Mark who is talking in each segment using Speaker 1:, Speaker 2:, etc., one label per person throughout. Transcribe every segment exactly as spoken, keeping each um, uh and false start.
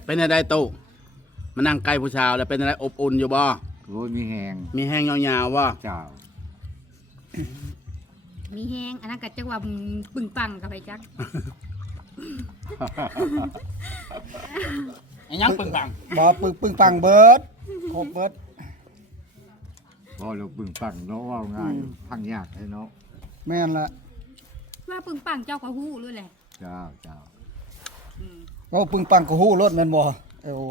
Speaker 1: เป็นอะไรตู้มานั่งใกล้ผู้ชายแล้วเป็นอะไรอบอุ่นอยู่บ่
Speaker 2: โอ้ยมีแหง
Speaker 1: มีแห้งยาวๆบ่
Speaker 2: เจ้า
Speaker 3: มีแห้งอันนั้นก็จักว่าปึงปังกับไปจัก
Speaker 1: ไอ้ยังปึงปัง
Speaker 4: บ่ปึงปึงปังเบิดครบเบิด
Speaker 2: บ่เราปึงปังเนาะว่าง่ายพังยากเลยเนาะ
Speaker 4: แม่นละ
Speaker 3: ว่าปึงปังเจ้าก็ฮู้รู้แหละ
Speaker 2: เจ้าเจ้า
Speaker 4: ว่าปึงปังก็ฮู้รถแม่นบ่โอ้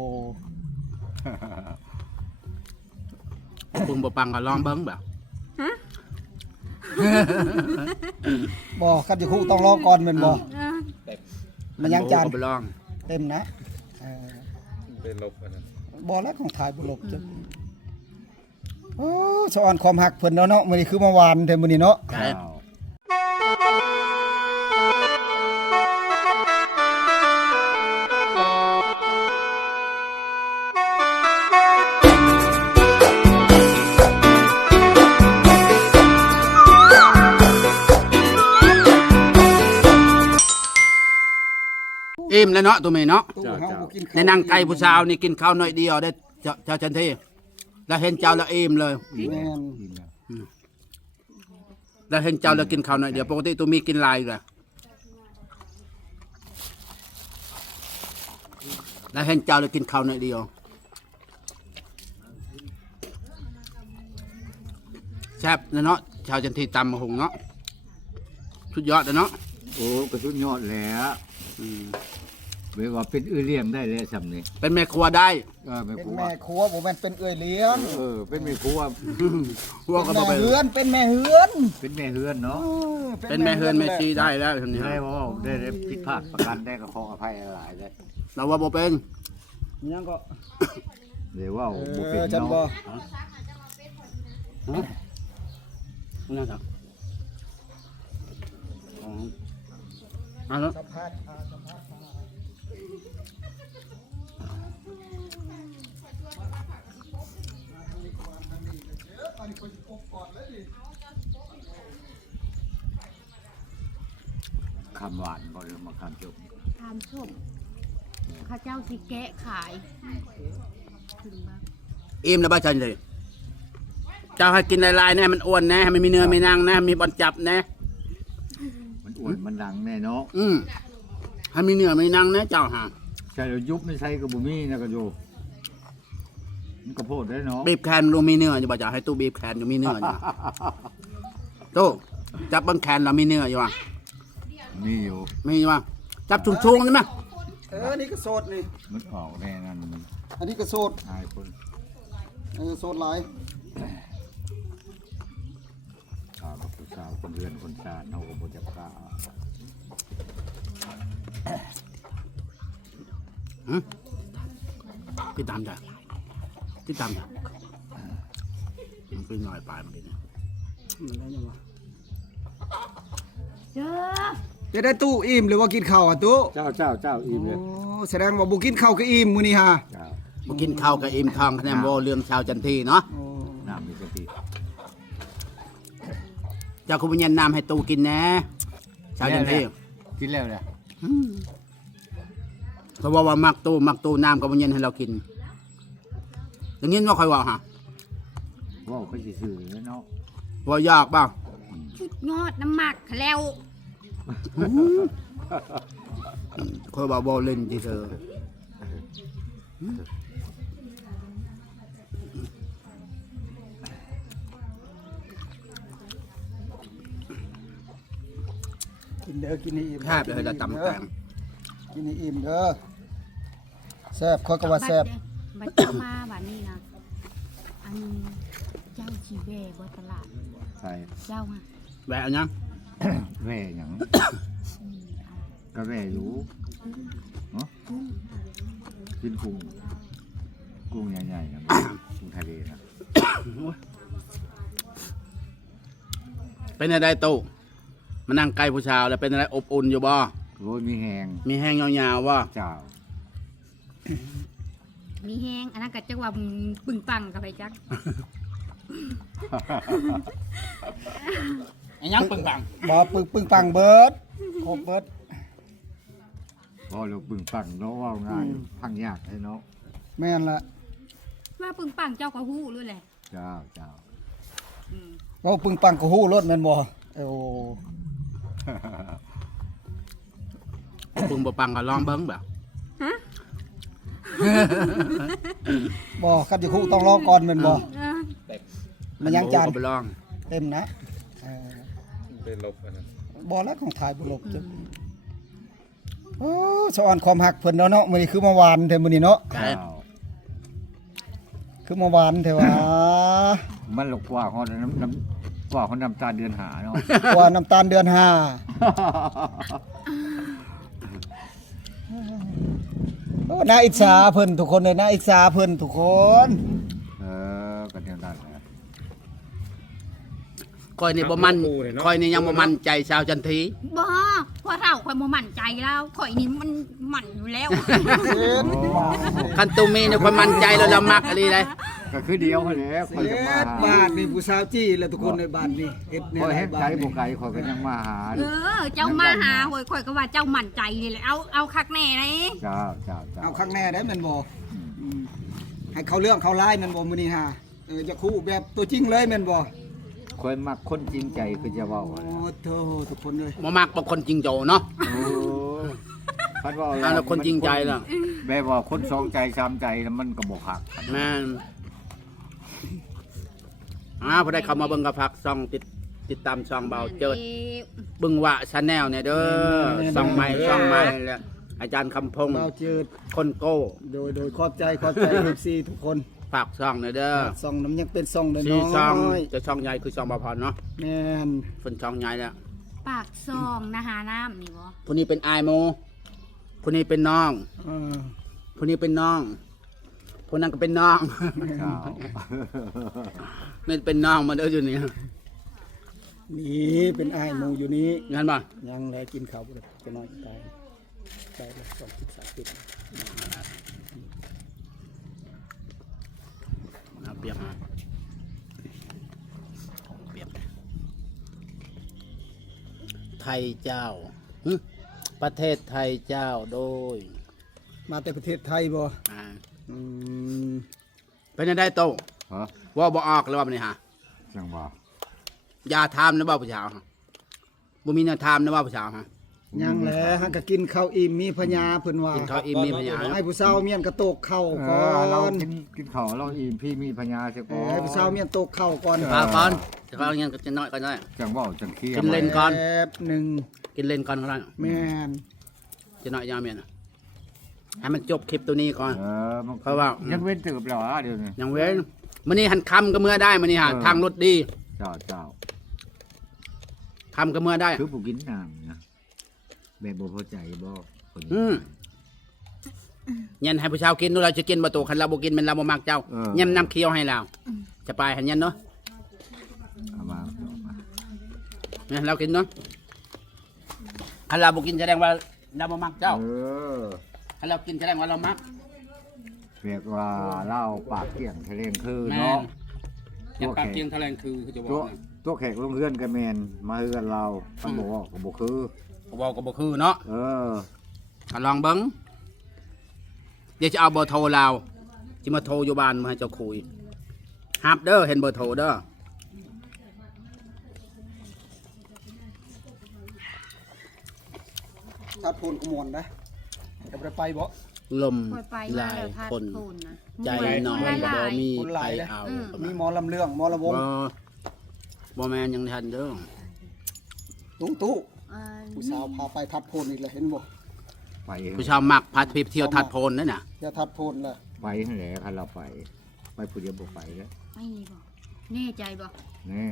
Speaker 1: ปึงบ่ปังก็ลองเบิ่งแบบ
Speaker 3: ฮะ
Speaker 4: บ่คันสิฮู้ต้องรอก่อนแม่นบ่มันยังจาน
Speaker 1: ไปลอง
Speaker 4: เต็มนะเออ
Speaker 5: เป็นลบอันนั้น
Speaker 4: บ่แล้วของถ่ายบ่ลบจังโอ้สะออนความฮักเพิ่นเนาะเนาะมื้อนี้คือเมื่อวานแท้มื้อนี้เนาะ
Speaker 2: เจ้า
Speaker 1: อิ่มแล้วเนาะตัวเมย์เนาะ
Speaker 4: ตู้เฮาบ่กินข้าว
Speaker 1: ในนั่งไก่ผู้สาวนี่กินข้าวหน่อยเดียวได้เจ้าเจ้าจันทีแล้วเห็นเจ้าแล้วอิ่มเลย
Speaker 4: แม่น
Speaker 1: แล้วเห็นเจ้าแล้วกินข้าวหน่อยเดียวปกติตัวมีกินหลายอยู่เลยแล้วเห็นเจ้าแล้วกินข้าวหน่อยเดียวแซ่บนะเนาะชาวจันทีตำมะฮงเนาะสุดยอดเลยเนาะ
Speaker 2: โอ้กระสุนยอดแล้วเรียกว่าเป็นอื้อเลี้ยงได้เลยสำนี้
Speaker 1: เป็นแม่ครัวได้
Speaker 2: เออแม่
Speaker 4: เป็น
Speaker 2: ครัว
Speaker 4: แม่ครัวบ่แม่นเป็นเอื้อยเลี้ยง
Speaker 2: เออเป็นแม่ครัว
Speaker 1: ครัวก็บ่
Speaker 4: แม่
Speaker 1: เป็น
Speaker 4: เฮือนเป็นแม่เฮือน
Speaker 2: เป็นแม่เฮือนเนาะ
Speaker 1: เป็นแม่เฮือนแม่ชีได้แล้วทีนี้
Speaker 2: ได้ว่าได้ได้ผิดพลาดประกันได้ก็ขออภัยหลายเลย
Speaker 1: เราว่าบ่เป็น
Speaker 4: ยังก็
Speaker 2: เดี๋ยวว่า
Speaker 4: เอ
Speaker 2: บ่เป็น
Speaker 4: อจันบ่
Speaker 2: เนาะ
Speaker 1: ฮะนั่นครับอ๋อเอาละ
Speaker 4: สัมภาษณ์อ่าสัมภาษณ์อันนี้คนสิอบก่อนเลยดิ
Speaker 2: คำหวานบ่เริ่มมาคำจบ
Speaker 3: ทานส้มข้าเจ้าสิแกะขายถึงบ้าง
Speaker 1: อิ่มแล้วบ้าจันเลยเจ้าให้กินลายๆแน่มันอ้วนแน่ให้มันมีเนื้อมีหนังแน่มีบอลจับแน่
Speaker 2: มันอ้วนมันดังแน่เนาะ
Speaker 1: อืมให้มีเนื้อมีหนังแน่เจ้าหา
Speaker 2: ใช่เรายุบไม่ใช่กับบุมี่นะก็อยู่มันก็โพดได้เนาะ
Speaker 1: บีบแขนลงมีเนื้ออยู่บ่จ้าให้ตู้บีบแขนอยู่มีเนื้ออยู่ตู้จับบนแขนเรามีเนื้ออยู่ว่ะ
Speaker 2: มีอยู่
Speaker 1: มีอยู่ว่ะจับชุ่งๆใช่ไหม
Speaker 4: เออนี่ก็โสดนี่
Speaker 2: มันออกแน่นั่น
Speaker 4: อันนี้ก็โสด
Speaker 2: อายคน
Speaker 4: เออโสดหลาย
Speaker 2: สาวกับผู้สาวคนเรือนคนชาติเขาก็บ่จับกล้า
Speaker 1: หืมติดตามจ้ะติดตามจ้ะมันเป็นหน่อยปลายมันดีนะมันได้ยังวะ
Speaker 3: เจ้า
Speaker 4: จะได้ตู้อิ่มหรือว่ากินข้าวอ่ะตู้
Speaker 2: เจ้าเจ้าเจ้าอิ่มเลย
Speaker 4: โอ้แสดงว่าบ่กินข้าวก็อิ่มมื้อนี้ฮะ
Speaker 2: เจ้า
Speaker 1: มากินข้าวกับอิ่มทองคะแนนโบเรื่องชาวจันทีเนาะ
Speaker 4: โอ้
Speaker 2: น้ำมีสติ
Speaker 1: เจ้าคุณบุญยันนำให้ตูกินนะชาวจันที
Speaker 2: กินแล้วเนี่ย
Speaker 1: เขาบอกว่ามักตู้มักตู้น้ำกับบุญยันให้เรากินอย่างนี้ว่าใครว่าฮะ
Speaker 2: ว่าไปสื่อๆเนาะ
Speaker 1: ว่ายากเปล่า
Speaker 3: ชุดยอดน้ำหมักแล้ว
Speaker 1: เขาบอกโบเล่นจีเธอ
Speaker 4: กินเด้อกินให้อิ่ม
Speaker 1: แคบเลยจะตำแตง
Speaker 4: กินให้อิ่มเด้อแซ่บข้อยก็ว่าแซ่บ
Speaker 3: บัดเจ้ามาบัดนี้นะอันเจ้าชีเว่บตลาด
Speaker 2: ใช่
Speaker 3: เจ้าฮะ
Speaker 1: แหวะยัง
Speaker 2: แว่หยังก็แว่อยู่เนาะกินกุ้งกุ้งใหญ่ๆนะกุ้งทะเลนะ
Speaker 1: เป็นอะไรตู้มานั่งใกล้ผู้ชายแล้วเป็นอะไรอบอุ่นอยู่บ่
Speaker 2: โอ้ยมีแหง
Speaker 1: มีแห้งยาวๆว่า
Speaker 2: เจ้า
Speaker 3: มีแห้งอันนั้นก็จักว่าปึงปังกับไปจัก
Speaker 1: ไอ้ยังปึงปัง
Speaker 4: บ่ปึงปึงปังเบิดครบเบิด
Speaker 2: โพอเราปึงปังเนาะว่าง่ายพังยากให้เนาะ
Speaker 4: แม่นละ
Speaker 3: ว่าปึงปังเจ้าก็ฮู้รู้แหละ
Speaker 2: เจ้าเจ้า
Speaker 3: อืม
Speaker 4: เว้าปึงปังก็ฮู้รถแม่นบ่โอ้
Speaker 1: ปึงบ่ปังก็ลองเบิ่งแบบ
Speaker 4: บ่คันจะฮู้ต้องรอก่อนแม่นบ่
Speaker 3: เออ
Speaker 4: มันยังจาน
Speaker 1: บ่ไปลอง
Speaker 4: เต็มนะเออ
Speaker 5: เป็นลบอันนั้น
Speaker 4: บ่แล้วของถ่ายบ่ลบจ้ะโอ้สะออนความหักเพิ่นเนาะเนาะมื้อนี้คือเมื่อวานแท้มื้อนี้เนาะ
Speaker 1: ใช่
Speaker 2: เจ้า
Speaker 4: คือเมื่อวานแท้ว่า
Speaker 2: มันหลกกว่าเขาน้ำน้ำกว่าเขาน้ำตาเดือนหาเนาะ
Speaker 4: ว่าน้ำตาลเดือนห้าโอ้น่าอิจฉาเพิ่นทุกคนเลยน่าอิจฉาเพิ่นทุกคน
Speaker 2: เออกันเดียวกันแหละ
Speaker 1: คอยนี่บ่มันคอยนี่ยังบ่มั่นใจชาวจันที
Speaker 3: บ่เพราะเราข่อยบ่มั่นใจแล้วข่อยนี่มันมั่นอยู่แล้ว
Speaker 1: คันตูมีเนี่ยคอยมั่นใจแล้วเรามักอะไรเลย
Speaker 2: ก็คือเดียวเขาเลยคอยจะมา
Speaker 4: เฮ็ด
Speaker 2: หา
Speaker 4: บ้านนี่ผู้สาวจี้แล้วทุกคนในบ้านนี่เฮ็ดแน
Speaker 2: ค
Speaker 4: ว
Speaker 2: อย
Speaker 4: ไหน
Speaker 2: เห็น
Speaker 4: บ้า
Speaker 2: ใจ
Speaker 4: น
Speaker 2: บุ
Speaker 4: นี่
Speaker 2: กไก่คอยก็ยังมาหา
Speaker 3: เออ เจ้ามาหาข่อยข่อยก็ว่าเจ้ามั่นใจนี่แหละเอาเอาคักแน่เลย
Speaker 2: เจ้าเจ้าเจ้า
Speaker 4: เอาข้างแน่ได้แม่นบ่อืมให้เขาเรื่องเขาร้ายแม่นบ่มื้อนี้ฮะเออจะคู่แบบตัวจริงเลยแม่นบ่
Speaker 2: คอยมักคนจริงใจคือจะเว้า
Speaker 4: โอ้
Speaker 2: อะไร
Speaker 4: โธ่ทุกคนเลย
Speaker 1: บ่มักบ่คนจริงโจเนาะ
Speaker 2: โอ้คันว่า
Speaker 1: อ่าแล้วคนจริงใจล่ะ
Speaker 2: แบบว่าคนสองใจสามใจแล้วมันก็บ่คัก
Speaker 1: แม่นอ่าพอได้เข้ามาเบิ่งกับพักซ่องติดติดตามช่องเบาเจิดเบิ่งว่าชาแนลเนี่ยเด้อซ่องใหม่ซ่องใหม่แล้วอาจารย์คำพงษ์
Speaker 4: เบาจืด
Speaker 1: คนโก้
Speaker 4: โดยโดยขอบใจขอบใจ เอฟ ซี ทุกคน
Speaker 1: ฝากช่องเนี่ยเด้อ
Speaker 4: ส่องน้ำยังเป็นส่องน้
Speaker 1: สี่ช่อง
Speaker 4: อย
Speaker 1: จะช่องใหญ่คือช่องบาพรเนาะ
Speaker 4: ๆแม่น
Speaker 1: เพิ่นช่องใหญ่แล้ว
Speaker 3: ปากซองนะหาน้ำนี่บ่
Speaker 1: ผู้นี้เป็นอายโมผู้นี้เป็นน้อง
Speaker 4: เออ
Speaker 1: ผู้นี้เป็นน้องผู้นั้นก็เป็นน้อง
Speaker 2: เจ้า
Speaker 1: ไม่เป็นน้องมันเด้ออยู่นี่
Speaker 4: นี่เป็นอ้ายหมูอยู่นี้
Speaker 1: งั้นป่ะ
Speaker 4: ยังแลกินข้าวบ่ได้จะน้อยตายตายแล้วสองสิบสามปิด
Speaker 1: เอาเปรียบมาเปรียบไทยเจ้าหึประเทศไทยเจ้าโดย
Speaker 4: มาแต่ประเทศไทยบ่
Speaker 1: อ่า
Speaker 4: อืม
Speaker 1: เป็นยังได้โต
Speaker 2: ฮะ
Speaker 1: ว่าบ่ออกแล้วว่ามันนี่ฮะ
Speaker 2: จังว่า
Speaker 1: ยาทามนะบ่ผู้ชาวฮะบ่มีแนวทามนะว่าผู้ชาวฮะ
Speaker 4: ยังแลหักก็กินข้าวอิ่มมีพญาเพิ่นว่า
Speaker 1: กินข้าวอิ่มมีพยา
Speaker 4: ให้ผู้สาวเมียนกระโตกเข้า
Speaker 2: เอ
Speaker 4: ก่อ
Speaker 2: อเรา
Speaker 4: น
Speaker 2: กินกินข้าวเราอิ่มพี่มีพญาเสีย
Speaker 4: เอ
Speaker 2: ก่อ
Speaker 4: อน ให้ผู้สาวเมียนโตกเข้าก่อน
Speaker 1: ปลาก่อนจะเขาเงี้ยก็จะน้อยก็ได้
Speaker 2: จังเว่าจังเคลียร์
Speaker 1: กินเล่น ก่อน
Speaker 4: แป๊บหนึ่ง
Speaker 1: กินเล่นก่อนก็ได้
Speaker 4: แม่น
Speaker 1: จะน้อยยาเมียนให้มันจบคลิปตัวนี้ก่อน
Speaker 2: เออมัน
Speaker 1: เพราะว่า
Speaker 2: ยังเว้นเติบแล้วอ่ะเดี๋ยวนี้
Speaker 1: ยังเว้นมื้อนี้หันคำก็เมื่อได้มื้อนี้ฮะ
Speaker 2: เออ
Speaker 1: ทางรถดี
Speaker 2: เจ้าเจ้า
Speaker 1: คำก็เมื่อได้
Speaker 2: คือผู้กินน้ำนะแบบบ่พอใจบ่คนนี้
Speaker 1: อืมยันให้ผู้ชาวกินนู่นเราจะกินบ่โตคันเราบ่กินมันเราบ่มักเจ้า
Speaker 2: เออ
Speaker 1: ยำน้ำเคี้ยวให้เราจะไปหันยันเนาะ
Speaker 2: เอามาเอามา
Speaker 1: เนี่ยเรากินเนาะคันเราบ่กินแสดงว่าเราบ่มักเจ้า
Speaker 2: เออ
Speaker 1: คันเรากินแสดงว่าเรามัก
Speaker 2: เรียกว่าเหล้าปากเกี่ยงทะเลงคือ
Speaker 1: แม่
Speaker 2: เนาะ
Speaker 1: นอย่างปากเกียงแถลงคือคือจะบอ
Speaker 2: ตัว
Speaker 1: กนะ
Speaker 2: ตัวแขกลงเฮือนกับแมนมาเฮือนเรามันบอกว่าก็บ่คือ
Speaker 1: ก็บอกก็บ่คือเนาะ
Speaker 2: เออ
Speaker 1: ก็ลองเบิ่งเดี๋ยวจะเอาเบอร์โทรเราจะมาโทรอยู่บ้านมาให้เจ้าคุยฮับเด้อเห็นเบอร์โทรเด้อ
Speaker 4: ทัดโพนกระมวลนะจะไปไปบ่
Speaker 1: ลม
Speaker 3: ข่อยไป
Speaker 1: ห
Speaker 3: มา
Speaker 1: ลาย
Speaker 3: แล้วทาด
Speaker 1: คน
Speaker 3: โคนนะ
Speaker 1: ใจน้อย
Speaker 3: หลาย
Speaker 1: บ่
Speaker 3: หลาย
Speaker 1: มี
Speaker 4: คนห
Speaker 1: ใคร
Speaker 4: ลายเลย
Speaker 1: เอา
Speaker 3: อืม
Speaker 4: มีหมอลำเรื่องหมอลำว
Speaker 1: บ่
Speaker 4: ง
Speaker 1: บ่แม่นยังทันเด้อ
Speaker 4: ลุงตู้
Speaker 3: อ่า
Speaker 4: ผู้สาวพาไปทัดโพนอีกแล้วเห็นบ่
Speaker 2: ไปเอง
Speaker 1: ผู้ชาวมักพัดพิบเที่ยวทัดโพนนั่นน่ะ
Speaker 4: จะทัดโพนล่ะ
Speaker 2: ไปนั่นแหละคันเราไป ไปผู้เดียวบ่ไปแล้ว
Speaker 3: ไม่มีบ่แน่ใจบ่
Speaker 2: แน่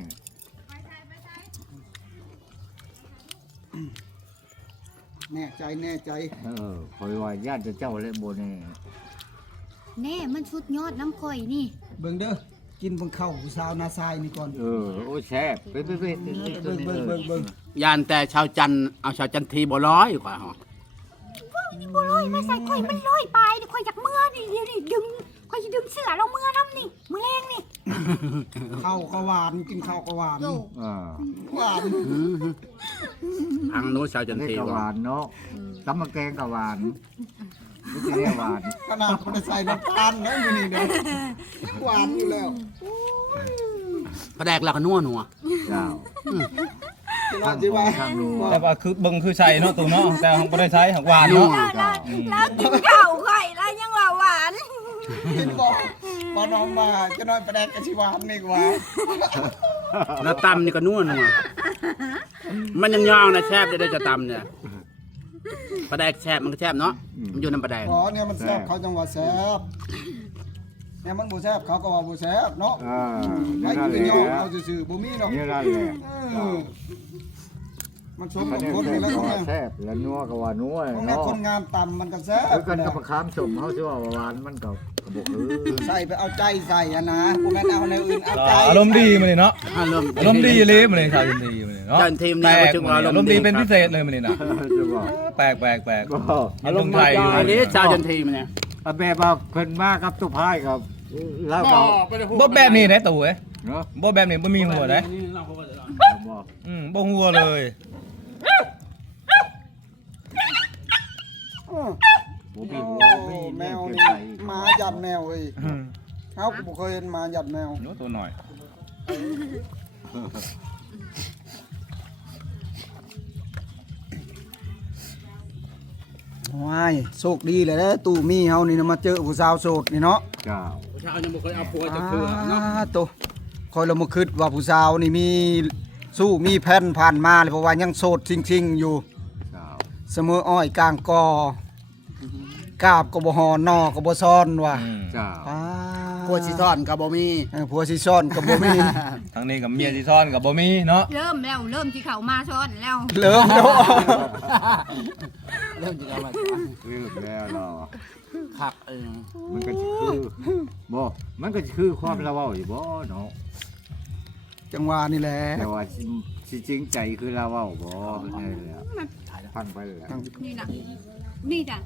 Speaker 4: แน่ใจแน่ใจ
Speaker 2: เออคอยว่าญาติเจ้าและบ่แน่
Speaker 3: แน่มันชุดยอดน้ำข่อยนี่
Speaker 4: เบิ่งเด้อกินเบิ่งข้าวผู้สาวนาทรายนี่ก่อน
Speaker 2: เออโอ้ยแซ่บไปไปไป
Speaker 4: เบิ่งเบิ่งเบิ่งเบิ่ง
Speaker 1: ยานแต่ชาวจันทร์เอาชาวจันทีบ่ร้อยกว่าหรอ
Speaker 3: บ่ลอยมาใส่ข่อยมันลอยไปนี่ข่อยจากเมื่อนี่เดี๋ยวนี่ดึงข่อยจะดึงเสื้อเราเมื่อน้ำนี่มื้อแรงนี่
Speaker 4: ข้าวก็หวานกินข้าวก็หวาน
Speaker 3: โต
Speaker 2: เออ
Speaker 4: หวาน
Speaker 1: ทางโน้นชาวจัน
Speaker 2: ได้
Speaker 1: ที
Speaker 2: กะห
Speaker 1: ว่าว
Speaker 2: านเนาะ
Speaker 3: อืม
Speaker 2: ตำมะแกงกับหวานไม่ใช่เนี่ยหวาน
Speaker 4: ขนาดบ่ได้ใส่น้ำตาลนะมื้อนี้เด้อหวานอยู่แล้ว
Speaker 1: ปลาแดกแล้วก็นัวนัว
Speaker 2: เจ้า
Speaker 4: พี่น้องสิว่า
Speaker 2: ทางรู้
Speaker 6: แต่ว่าคือเบิ่งคือใส่เนาะตูเนาะแต่ของบ่ได้ใช้ของหวานเนาะ
Speaker 3: แล้วแล้วกินข้าวข่อยแล้วยังว่าหวาน
Speaker 4: กินบ่บ่น้องมาจะน้อยประแดกกะสิหวานนี่กว่า
Speaker 1: แล้วตำนี่ก็นัวนัวมันยังยาวนะแซ่บได้จะตำเนี่ยปลาแดกแซ่บมันก็แซ่บเนาะมันอยู่ในปลาแดก
Speaker 4: อ๋อเนี่ยมันแซ่บเขาจังว่าแซ่บเนี่ยมันบ่แซ่บเขาก็ว่าบ่แซ่บเนาะ
Speaker 2: อ่า
Speaker 4: ไอ้
Speaker 2: นี่นั่น
Speaker 4: กิ
Speaker 2: แห
Speaker 4: นยอ
Speaker 2: ละ
Speaker 4: เอาซื่อๆบ่มีเนาะ
Speaker 2: นี่นั่นแหละ
Speaker 4: เออมันสม
Speaker 2: อั
Speaker 4: กัน บ
Speaker 2: นี้
Speaker 4: คนนี่แล้วของแม่
Speaker 2: แซ่บแล้วนัวก็ว่านัว
Speaker 4: ของแม่
Speaker 2: เนาะ
Speaker 4: คนงามต่ำมันก็แซ่บ
Speaker 2: คือกันกับมะขามสมเฮาสิว่าหวานมันก็ก็บ่คือ
Speaker 4: ใส่ไปเอาใจใส่อะนะบ่แม่นเอาแนวอื่นเอาใจ
Speaker 6: อารมณ์ดีมื้อนี้เนาะ
Speaker 1: อารมณ์
Speaker 6: อารมณ์ดีเลยมื้อนี้ชาวยินดีมื้อนี้เนาะ
Speaker 1: เจ้าทีมนี่
Speaker 6: แปล
Speaker 1: ก็
Speaker 6: ก
Speaker 1: จึง
Speaker 6: มื้อ
Speaker 1: ว่า
Speaker 6: นี้
Speaker 1: อาร
Speaker 6: อาร
Speaker 1: ม
Speaker 6: ม
Speaker 1: ณ์
Speaker 6: ณ์
Speaker 1: ดี
Speaker 6: ดีเป็นพิเศษเลยมื้อนี้น่ะ
Speaker 2: จะบอก
Speaker 6: แปลกแปลกแปลก
Speaker 2: ก็
Speaker 1: อารมณ์ไทยอยู่อันนี้ชาวจันทีมันเนี่ย
Speaker 2: อาแบบว่าเพิ่นมากับตุพายกับแล้วก็
Speaker 6: บ่แบบนี้นะตู่เอ้ย
Speaker 2: เนาะ
Speaker 6: บ่แบบนี้บ่มีหัวเด้
Speaker 2: บอก
Speaker 6: อืมบ่หัวเลย
Speaker 2: บ่มี
Speaker 4: โอ้
Speaker 2: หัวบ่มี
Speaker 4: แม
Speaker 2: แม
Speaker 4: ว
Speaker 2: ว
Speaker 4: นี่
Speaker 2: นี่
Speaker 4: หมายัดแมวเอ้ย
Speaker 6: อืม
Speaker 4: เฮาก็บ่เคยเห็นหมายัดแมว
Speaker 6: โน้ตัวหน่อย
Speaker 4: ว้ายโชคดีเลยเด้อตู่มีเฮานี่นะมาเจอผู้สาวโสดนี่เนาะ
Speaker 2: เจ้า
Speaker 1: ชาวยังบ่เคยเอาผัวจะคือเนาะ
Speaker 4: อ่าโตคอยเรามาคิดว่าผู้สาวนี่มีสู้มีแผ่นผ่านมาเลยเพราะว่ายังโสดจริงๆอยู่
Speaker 2: เจ้า
Speaker 4: เสมออ้อยกลางกอกาบก็บ่ฮอนอก็บ่ซ่อนว่ะ
Speaker 6: อืม
Speaker 2: เจ้า
Speaker 4: อ่า
Speaker 1: ผัวสิซ่อนก็บ่มี
Speaker 4: เออผัวสิซ่อนก็บ่มี
Speaker 6: ทางนี้กับเมียที่ซ่อนกับบ่มีเนาะ
Speaker 3: เริ่มแล้วเริ่มที่เขามาซ้อนแล้ว
Speaker 4: เริ่มแล้ว
Speaker 1: เริ่มจะเอามา
Speaker 2: เลือกแล้วเนาะ
Speaker 1: คักเออ
Speaker 2: มันก็สิคือบ่มันก็สิคือความละเว้าอยู่บ่เนาะ
Speaker 4: จังหวะนี่แหละ
Speaker 2: แต่ว่าสิสิจริงใจคือละเว้าบ่นี่แหละฟังไปแล้ว
Speaker 3: นี่นะนี่จ้ะ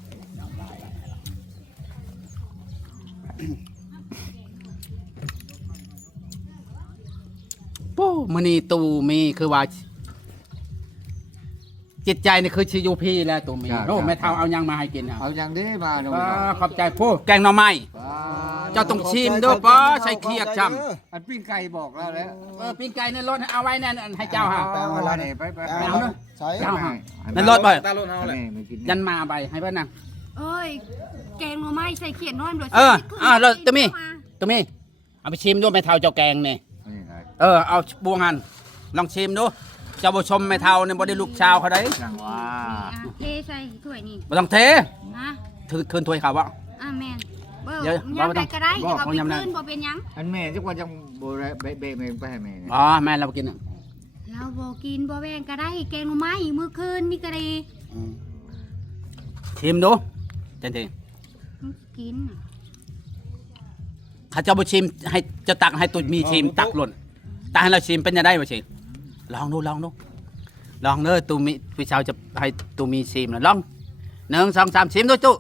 Speaker 1: โป้มื้อนี้ตูมีคือว่า จิตใจนี่คือชิอยูพี่แล้วตูมีโอ้แม่เฒ่าเอายังมาให้กินอ่ะ
Speaker 2: เอาอย่างนี้มาเนาะ
Speaker 1: อ่าขอบใจผู้แกงหน่อไม้ เจ้าต้องชิมด้วยป้าใส่เขียดจ
Speaker 2: อันปิ้งไก่บอกแล้วแหละ
Speaker 1: เออปิ้งไก่ในรถเอาไว้แน่นให้เจ้าฮะ
Speaker 2: เอาอะไรนี่ไปไป
Speaker 4: เอา
Speaker 1: เอาเนอะ
Speaker 4: ใส่
Speaker 1: เอา
Speaker 2: ให้
Speaker 1: นั่นรถบ่
Speaker 5: ตาลุนเฮาแหละ
Speaker 2: ให้มันกิน
Speaker 1: ยันมาไปให้เพื่อนนั่ง
Speaker 3: เอ้ยแกงหน่อไม้ใส่เขียดน้อยโดย
Speaker 1: เอออ่าเราตัวมีตัวมีเอาไปชิมด้วยแม่เฒ่าเจ้าแกงนี่
Speaker 2: นี่ไง
Speaker 1: เออเอาบวงหันลองชิมดูเจ้าบ่ชมแม่เฒ่าเนี่ยบ่ได้ลูกชาวเขาได้
Speaker 2: จังว่า
Speaker 3: เทใส่ถ้วยนี่
Speaker 1: บ่ต้องเท
Speaker 3: นะ
Speaker 1: ถือคืนถ้วยเขาบ่
Speaker 3: อ่ะแม่นเบิ่
Speaker 1: เดี๋ยว
Speaker 3: ยัง
Speaker 1: บ่ต้
Speaker 3: ได้
Speaker 1: อง
Speaker 3: ก็ได้
Speaker 1: บ่
Speaker 3: จะเอา
Speaker 1: ของ
Speaker 3: ไป
Speaker 1: ยำนั่น
Speaker 3: คืนบ่เป็นหยัง
Speaker 2: อันแม่จักว่าจังบ่ได้เบะเบะเมงไปให้แม่เนี่ย
Speaker 1: อ๋อแม่เรากินอ่ะ
Speaker 3: เราบ่กินบ่แบ่งก็ได้แกงหน่อไม้มื้อคืนนี่ก็ได้
Speaker 1: ชิมดูจริง
Speaker 3: กิน
Speaker 1: ๆข้าเจ้าบ่ชิมให้เจะตักให้ตุ่มีชิมตักหล่นตักให้เราชิมเป็นยังไงบ่ชิลองดูลองดูลองเด้อตุมีพี่ชาวจะให้ตุมีชิมนะลองหนึ่งสองสามชิมดูจุ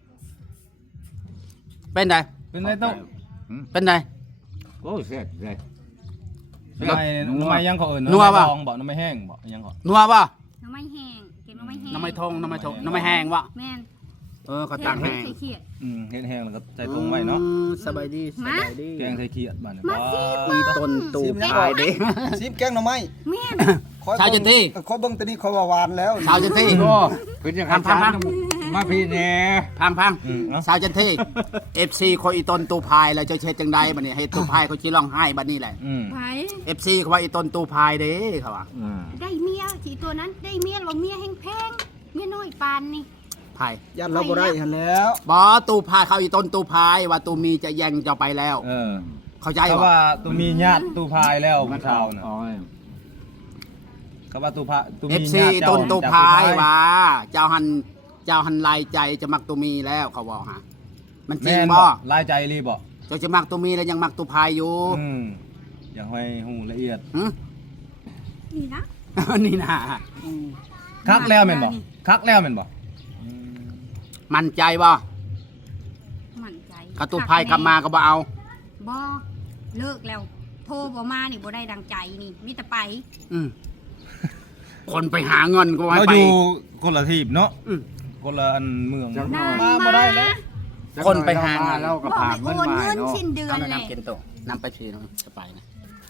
Speaker 1: เป็นไง
Speaker 6: เป็นไรตู้
Speaker 1: เป็นไง
Speaker 2: โอ้แซ่บเลย
Speaker 6: ทำไมทำไมยังเขาเอิ้น
Speaker 1: นัวปะ
Speaker 6: ลองบ่น้ำไม่แห้งบ่ยังเขา
Speaker 1: นัวป่ะ
Speaker 3: หน่อไม้แห้งแกงหน่อไม้แห้ง
Speaker 1: น้ำไม่ทงน้ำไม่ทงน้ำไม่แห้งวะ
Speaker 3: แม่น
Speaker 1: เออเขาตักแห้ง
Speaker 3: ใส่เขียด
Speaker 6: อืมเฮ็ดแห้งแล้วก็ใส่ตรงไว้เนาะ
Speaker 1: อืมสบายดีส
Speaker 3: มา
Speaker 1: บายดี
Speaker 6: แกงใส่เขียดบ้านเนี่ย
Speaker 3: มาสิ
Speaker 1: อีต้นตู
Speaker 4: ชิมยัง
Speaker 1: ตายดิ
Speaker 4: ชิมแกงหน่อไม้
Speaker 3: แม่น
Speaker 4: คอย
Speaker 1: ชาวจันที
Speaker 4: ขอยเบิ่งตัวนี้เขาว่าหวานแล้ว
Speaker 1: สาวจันทีโอ้
Speaker 2: เป็นยังไง
Speaker 1: พังพังพัง
Speaker 2: มาพี่แน่
Speaker 1: พังพัง
Speaker 6: อืมเนาะ
Speaker 1: สาวจันทีเอฟซีคอยอีต้นตูพายแล้วเจะเช็ดจังใดบัดนี้ให้ตูพายเขาชี้ร้องไห้บัดนี้แหละ
Speaker 6: อืม
Speaker 3: ไผ
Speaker 1: เอฟซีเขาว่าอีต้นตูพายเด้เขาว่า
Speaker 2: อ่า
Speaker 3: ได้เมียสีตัวนั้นได้เมียเราเมียแห้งแพงเมียน้อยปานนี่
Speaker 1: พาย
Speaker 4: ยันเราบ่ได้หันแล้ว
Speaker 1: บอตูพายเขาอีต้นตูพายว่าตูมีจะแย่งเจะไปแล้ว
Speaker 6: เออ
Speaker 1: เข้าใจ
Speaker 6: เขา
Speaker 1: ว่า
Speaker 6: ว่าตัวมีญาติตู้พายแล้วผู้ชาวน่ะ
Speaker 2: อ๋อ
Speaker 6: เขาว่าตู้พาตู้
Speaker 1: เอ
Speaker 6: มี
Speaker 1: ฟซี
Speaker 6: ญาติเจ้า
Speaker 1: ต้นตู
Speaker 6: จาก
Speaker 1: พาย
Speaker 6: ตู้
Speaker 1: ว่าเจ้าหันเจ้าหันลายใจจะมักตูมีแล้วเขาบอกฮะมันจริ
Speaker 6: แม่
Speaker 1: ง
Speaker 6: น
Speaker 1: บ่
Speaker 6: บ่ลายใจรีบ่
Speaker 1: เจ้าจะมักตูมีแล้วยังมักตูพายอยู่
Speaker 6: อืมอยากให้หูละเอียด
Speaker 1: หึ
Speaker 3: นี่นะ
Speaker 1: นี่นะ
Speaker 6: คักแล้วแม่นบ่คักแล้วแม่นบ่
Speaker 1: มั่นใจบ่
Speaker 3: มั่นใจ
Speaker 1: กระตูพายกลับมาก็บ่เอา
Speaker 3: บ่เลิกแล้ว โทรบ่มานี่บ่ได้ดังใจนี่มีแต่ไป
Speaker 1: อืมคนไปหาเงินก็ให้
Speaker 6: เรา
Speaker 1: ไป
Speaker 6: อยู่คนละทีบเนาะ
Speaker 1: อืม
Speaker 6: คนละอันเมือง
Speaker 2: จังห
Speaker 3: นา
Speaker 2: น่อย
Speaker 3: น
Speaker 6: มาบ่ได้แล้ว
Speaker 1: คนไปหา
Speaker 2: เราก็
Speaker 3: บอก
Speaker 2: ผ่า
Speaker 3: ให้
Speaker 2: น
Speaker 3: โอ
Speaker 2: เงิน
Speaker 3: น
Speaker 2: มา
Speaker 3: เงิน
Speaker 2: เนาะ
Speaker 3: สิ้นเดือน
Speaker 1: เอาไป
Speaker 3: เลย
Speaker 1: นำกินโตนำไปชีน้องจะไปนะ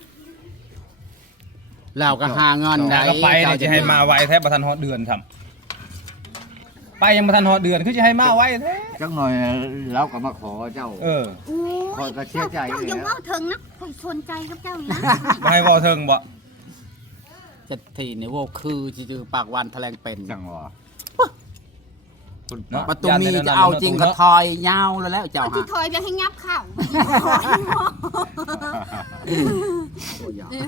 Speaker 1: เราก็หาเงินได้
Speaker 6: ก็ไป
Speaker 1: เจ้า
Speaker 6: เนี่ยจะให้มาไว้แท้ประทันฮอดเดือนทำไปยังประทันฮอดเดือนคือจะให้มาไว้แท้
Speaker 2: จังหน่อยเราก็มาขอเจ้า
Speaker 6: เออ
Speaker 3: โอ้
Speaker 2: คอยก็เชื่อใจ
Speaker 3: เจ้า
Speaker 2: เลย
Speaker 3: ยัง
Speaker 2: นะ
Speaker 3: เว่าถึงนะคอยสนใจกับเจ้าอยู่นะ
Speaker 6: บ่ให้เว้าเทิงบ่
Speaker 1: จะทีนี่ว่าคือจือปากวันแถลงเป็น
Speaker 2: จังหวะคน
Speaker 6: เนาะ
Speaker 1: ประตูมีจะเอาจริงก็ทอยยาวแล้วแล้วเจ้า
Speaker 3: เอาที่
Speaker 1: ฮะ
Speaker 3: ถอยไปให้งับเข่า
Speaker 1: โอ้ยครับ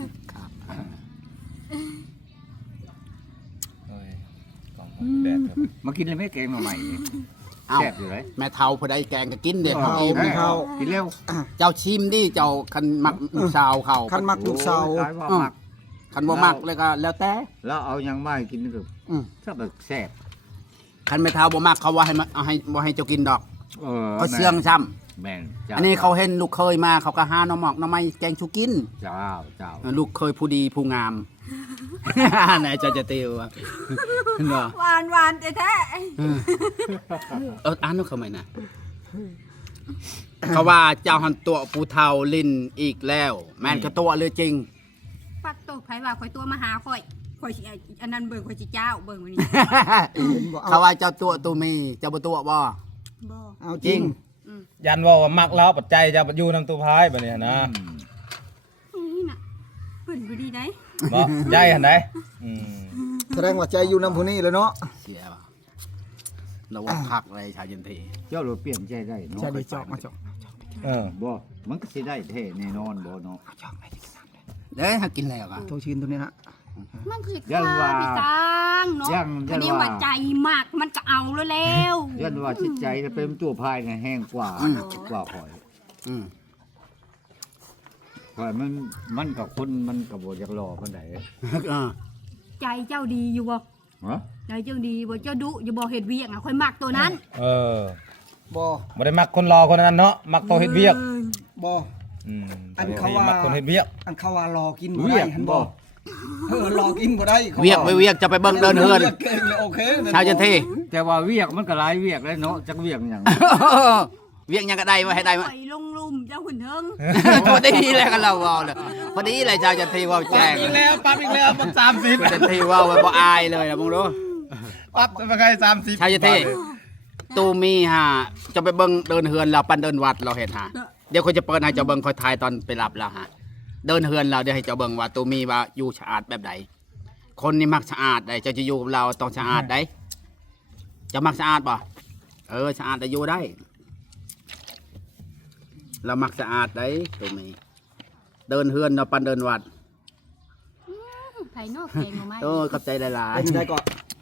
Speaker 6: เอ้ยกองแดดครับ
Speaker 2: มากินเลยไหม่แกงมาใหม่นี่
Speaker 1: เอ้า
Speaker 2: แซ่บอยู่เลย
Speaker 1: แม่เทาพอได้แกงก็กินเด็ก
Speaker 4: เอา
Speaker 1: เขา
Speaker 4: ไม่เข้า
Speaker 2: กินเร็ว
Speaker 1: เจ้าชิมดิเจ้าคันมักลูกสาวเขา
Speaker 4: คันมักลูกสาว
Speaker 2: โอ้ยขายว่ามัก
Speaker 1: คันบ่มักเลยก็แล้วแต่
Speaker 2: แล้วเอายังไม่กินก็
Speaker 1: อืม
Speaker 2: ถ้าแบบแซ่บ
Speaker 1: คันแม่เทาบ่มักเขาว่าให้มาเอาให้บ่ให้เจ้ากินดอก
Speaker 2: เออ
Speaker 1: เขาเสื่องซ้ำ
Speaker 2: แม่นจ้
Speaker 1: อันนี้เขาเห็นลูกเคยมาเขาก็หาหน้ำหมอกหน้ำไม้แกงชูกิน
Speaker 2: เจ้าเจ้า
Speaker 1: ลูกเคยผู้ดีผู้งาม ไหนเจะจะติวอะเนาะ
Speaker 3: หวานหวานแต่แท้
Speaker 1: เอออ่านนู้เขาไหมนะเขาว่าเจ้าหันตัวปูเทาลินอีกแล้ว แม่นก็ตัวเลยจริง
Speaker 3: ปักตกไผว่าคอยตัวมาหาคอยคอยสิอันนั้นเบิ่งคอยสิเจ้าเบิ่งวันนี้
Speaker 1: เขาว่าเจ้าตัวตัวมีเจ้าบ่ตัวบ่
Speaker 3: บ่
Speaker 4: เอาจริง
Speaker 6: ยันว่าว่ามักเราปัจจัยจะอยู่นำตัวพายบัดนี้นะ
Speaker 2: อืม
Speaker 3: นี่น่ะเพิ่นบ่ดีได้
Speaker 6: บ่ใจหั่นใดอืม
Speaker 4: แสดงว่าใจอยู่นำผู้นี้เลยเนาะ
Speaker 1: เสียบ่เราว่าพักอะไรชาวยันที
Speaker 2: เจ้าเราเปลี่ยนใจได้เนาะ
Speaker 4: จะได้จอกมาจอก
Speaker 6: เออ
Speaker 2: บ่มันก็สิได้แท้แน่นอนบ่เนาะ
Speaker 1: เด้ยถ้ากินแล้วอ่ะ
Speaker 4: โทชินตัวนี้นะ
Speaker 3: มันคือ
Speaker 2: ยั
Speaker 3: ค่าน
Speaker 2: ว่า
Speaker 3: พี่ตังเนาะ
Speaker 2: ยังยั
Speaker 3: อัน
Speaker 2: น
Speaker 3: นี้
Speaker 2: ว่า
Speaker 3: ว่าใจมากมันก็เอาแล้วแล้ว
Speaker 2: ยันว่าจิตใจจะเป็นตัวพายเนี่ยแห้งกว่ากว่าข่อย
Speaker 1: อืม
Speaker 2: ข่อยมันมันกับคนมันกับบ่อยากรอคนใด
Speaker 1: เออ
Speaker 3: ใจเจ้าดีอยู่บ่
Speaker 2: ฮะ
Speaker 3: ใจเจ้าดีบ่เจ้าดุอย่าบ่เฮ็ดเวียกอ่ะค่อยมักตัวนั้น
Speaker 6: เออ
Speaker 4: บ่
Speaker 6: บ่ได้มักคนรอคนนั้นเนาะมักตัวเฮ็ดเวียก
Speaker 4: บ่
Speaker 6: อืม
Speaker 4: อันเขาว่า
Speaker 6: มักคนเฮ็ดเวียก
Speaker 4: อันเขาว่ารอกินบ่ได้หันบ่เออรอกินบ่ได้ขา
Speaker 1: เวียกไปเวียกจะไปเบิ่งเดินเฮือน
Speaker 4: วียกเก่งเลยโอเค
Speaker 1: ชาวยันที
Speaker 2: แต่ว่าเวียกมันก็หลายเวียกแล้วเนาะจักเวียกหยัง
Speaker 1: เวียกยังก็ได้มาให้ได้มา
Speaker 3: ปล่อยลงลุ่มเจ้าหุ่นเทิง
Speaker 1: พอดีเลยกันเราเว่าเลยพอดีเลยชาวยันทีเว่าแจ้ง
Speaker 6: อีกแล้วปั๊บอีกแล้วมันสามสิบ
Speaker 1: ชาวยันทีเว่าไว้บ่อายเลยนะมึงรู้
Speaker 6: ปั๊บไปใครสามสิบ
Speaker 1: ชาวยันทีตูมีฮะจะไปเบิ่งเดินเฮือนเราปันเดินวัดเราเห็นฮะเดี๋ยวคนจะเปิดให้เจ้าเบิ่งคอยทายตอนไปหลับแล้วฮะเดินเฮือนเราเดี๋ยวให้เจ้าเบิ่งว่าตูมีว่าอยู่สะอาดแบบใดคนนี่มักสะอาดได้เจ้าจะอยู่กับเราต้องสะอาดได้จะมักสะอาดป่ะเออสะอาดแต่อยู่ได้ เรามักสะอาดได้ตูมีเดินเฮือนเราปันเดินวัด
Speaker 3: ไผนอกแกงหน่อไม้
Speaker 1: โอ้ขอบใจหลาย
Speaker 4: เป็นได้ก่อน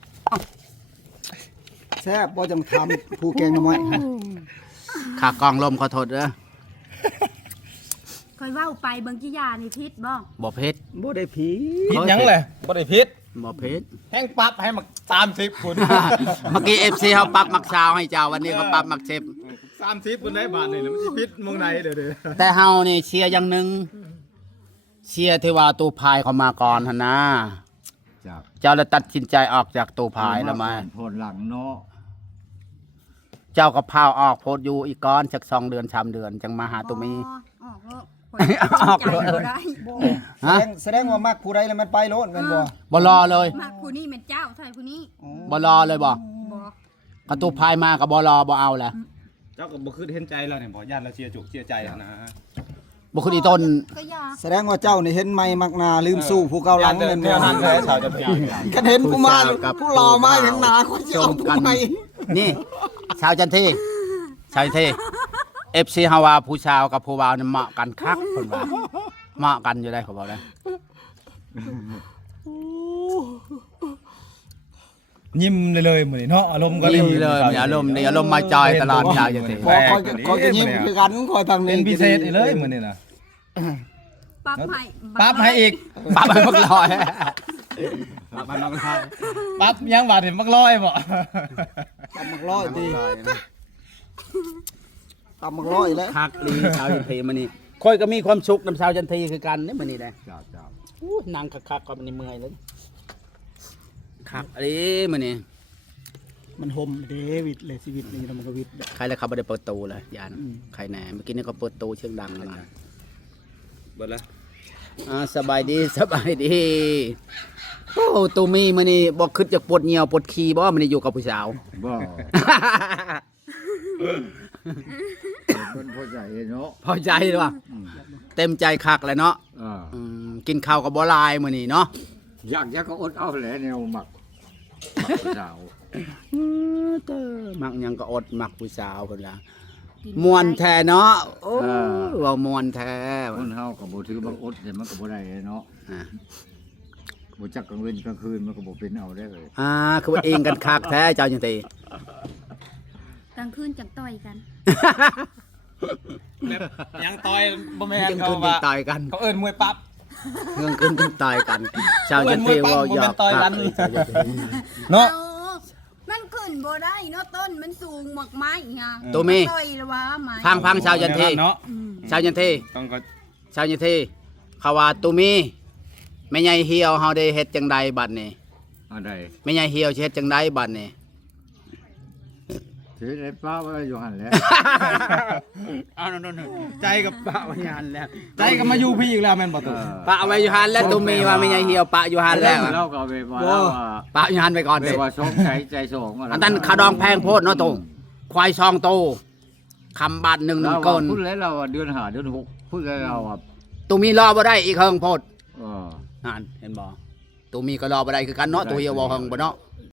Speaker 4: แซ่บบ่จังทำผู้แกงหน่อไม้
Speaker 1: ๆขากองลมขอโทษเด้อ
Speaker 3: ค่อยเว้าไปเบิ่งจิยานี่พิษบ่
Speaker 1: บ่เพชร
Speaker 4: บ่ได้ผี
Speaker 6: พิษหยังเลยบ่ได้พิษ
Speaker 1: บ่เพชร
Speaker 6: แห้งปั๊บให้มักสามสิบคุณ
Speaker 1: เมื่อกี้เอฟซีเขาปรับมักชาวให้เจ้าวันนี้เขาปรับมักเชฟ
Speaker 6: สามสิบคุณได้บาทนี่แล้วมันสิพิษมองไหนเด้อเด้อ
Speaker 1: แต่เฮานี่เชียร์อย่างหนึ่งเชียร์ที่ว่าตูพายเขามาก่อนหนนะ
Speaker 2: จาก
Speaker 1: เจ้าเลยตัดสินใจออกจากตูพายแล้วมา
Speaker 2: โพนหลังเนาะ
Speaker 1: เจ้าก็พาวออกโพดอยู่อีกก้อนสักสองเดือนสามเดือนจังมาหาตูมี
Speaker 3: ออกแล้วข่อยใจบ่ได้
Speaker 4: แสดงแสดงว่ามักผู้ใดแล้วมันไปโลดแม่นบ่
Speaker 1: บ่รอเลย
Speaker 3: มักผู้นี้เป็นเจ้าใช่ผู้นี้
Speaker 1: บ่รอเลยบ่
Speaker 3: บ่
Speaker 1: กระตูพายมาก็บ่รอบ่เอาแหละ
Speaker 6: เจ้าก็บ่คือเห็นใจเราเนี่ยบ่ญาติเราเชียร์จุกเชียร์ใจอะนะ
Speaker 1: บ่คืออีต้น
Speaker 3: ก็อยา
Speaker 4: แสดงว่าเจ้านี่เห็นไม่มักหนาลืมสู้ผู้เก่าหลัง
Speaker 6: เดิ
Speaker 4: แม่
Speaker 6: น
Speaker 4: น
Speaker 6: เที่
Speaker 4: บ่
Speaker 6: ยวนั้นเลยชาวจะไป
Speaker 4: คันเห็นผู้มาผู้รอมาเห็นหน้าคนสิเอาผู้ใหม่
Speaker 1: นี่ชาวจันทีชาวจันทีเอฟซีฮาวาผู้ชาวกับผู้บ่าวนี่เหมาะกันคักเพิ่นว่าเหมาะกันอยู่ได้เขาบอกได้
Speaker 6: ยิ้มเลยเลยเหมือนเนาะอารมณ์ก็
Speaker 1: ยิ้มเลยมีอารมณ์ดีอารมณ์มาจอยตลอดชาวจันที
Speaker 4: บ่คอยคอยจะยิ้มคือกันคอยทาง
Speaker 6: เป็
Speaker 4: นี้
Speaker 6: นพิเศษอีเลยเหมือนนี่นะ
Speaker 3: ปั๊บให้
Speaker 6: ปั๊บให้อีก
Speaker 1: ปั๊บมันมักลอยปั๊บมันมักลอย
Speaker 6: ปั๊บยังบาดเห็นมักร้อยบ่
Speaker 4: ตำมักร้อยตีตำมักร้อยแล้ว
Speaker 1: คักลีชาวจันทีมันนี่ค่อยก็มีความสุขนำชาวจันทีคือกันนี่มันนี่แหละ
Speaker 2: เจ้าเจ้า
Speaker 1: อู้นางคักๆก็มันนี่เมื่อยเลยคักอันนี้มื้อนี้
Speaker 4: มันห่มเดวิดเลยชีวิตนี่มันก็วิด
Speaker 1: ใครแล้วเขาบ่ได้เปิดตูเลยยาน
Speaker 4: อืม
Speaker 1: ใครแหน่เมื่อกี้นี่ก็เปิดตูเสียงดังแล้วนะ
Speaker 5: เบิดละ
Speaker 1: อ่าสบายดีสบายดีโอ้ตูมีมื้อนี้บ่คิดจะปวดเหี่ยวปวดขี้บ่มื้อนี้อยู่กับผู้สาว
Speaker 2: บ่เป็นพ่อใจเนาะ
Speaker 1: พอใจหรือเปล่า
Speaker 2: อืม
Speaker 1: เต็มใจคักเลยเนาะ
Speaker 2: อ่า
Speaker 1: อืมกินข้าวกับบ่หลายมื้อนี้เนาะ
Speaker 2: อยากอยากก็อดเอาแหละแนวหมักหมักผู้สาว
Speaker 1: อือเด้อมักหยังก็อดมักผู้สาวเพิ่นล่ะม่วนแท้เนาะโอ้เว้าม่วนแท้
Speaker 2: คนเฮาก็บ่ถือว่าอดแต่มันก็บ่ได้เนาะ
Speaker 1: อ่า
Speaker 2: บ่จักกลางเว้นกลางคืนมันก็บ่เป็นเอาได้เลย
Speaker 1: อ่าคือว่าเองกันคักแท้เจ้าจังได๋
Speaker 3: กลางคืนจังต่อยกัน
Speaker 6: แบบยังต่อยบ่แม่น
Speaker 1: ยัง
Speaker 6: เขา
Speaker 1: คืนยัง
Speaker 6: ว่า
Speaker 1: ต่อยกัน
Speaker 6: เขาเอิ้นมวยปั๊บ
Speaker 1: เรื่องขึ้นขึ้นต่อยกันชาวจันทร์เทวาหยอก
Speaker 6: ต่อยกัน
Speaker 1: คักเลยชาวจันทร์เทวา
Speaker 6: เนาะ
Speaker 3: เอามันขึ้นบ่ได้เนาะต้นมันสูงมากไม้ไง
Speaker 1: ตัวมี
Speaker 3: ต่อยแล้วว่าไม้
Speaker 1: พังพังชาวจันทร์เท
Speaker 6: เนาะ
Speaker 3: อืม
Speaker 1: ชาวจันทร์เท
Speaker 6: ต้องก็
Speaker 1: ชาวจันทร์เทเขาว่าตุมีแม่ใหญ่เหี่ยวเฮาได้เฮ็ดจังใดบัดนี้
Speaker 2: อันใด
Speaker 1: แม่ใหญ่เหี่ยวสิเฮ็ดจังใดบัดนี้
Speaker 2: ถือได้ป้าไว้อยู่หั่นแหละ
Speaker 1: อ้าวนั่นๆใจกับปะไว้ยานแล้ว
Speaker 6: ใจก็มาอยู่พี่อีกแล้วแม่นบ่
Speaker 2: เอ
Speaker 6: ตุ
Speaker 2: อ
Speaker 1: ปะเอาไว้อยู่หันแล้วตุมีว่าแม่ใหญ่เหี่ยวปะอยู่หันแล้ว
Speaker 2: เราก็เอาไปว่าแล้วว่า
Speaker 1: ปะอยู่หันไปก่อน
Speaker 2: แปล
Speaker 1: เด้
Speaker 2: ว่าสองใจใจสอง
Speaker 1: อันนั้นขาดองแพงโพดเนาะตุควายซองโตคำบาทหนึ่งหนึ่
Speaker 2: เรา
Speaker 1: งเกิน
Speaker 2: พูดแล้วเราอะเดือนห้าเดือนหกพูดแล้วเราอ่ะ
Speaker 1: ตุมีรอบ่ได้อีกเฮิงโพด
Speaker 2: เออ
Speaker 1: นั่นเห็นบ่ตุมีก็รอบ่ได้คือกันเนาะตุเหี่ยวบ่เฮิงบ่เนาะ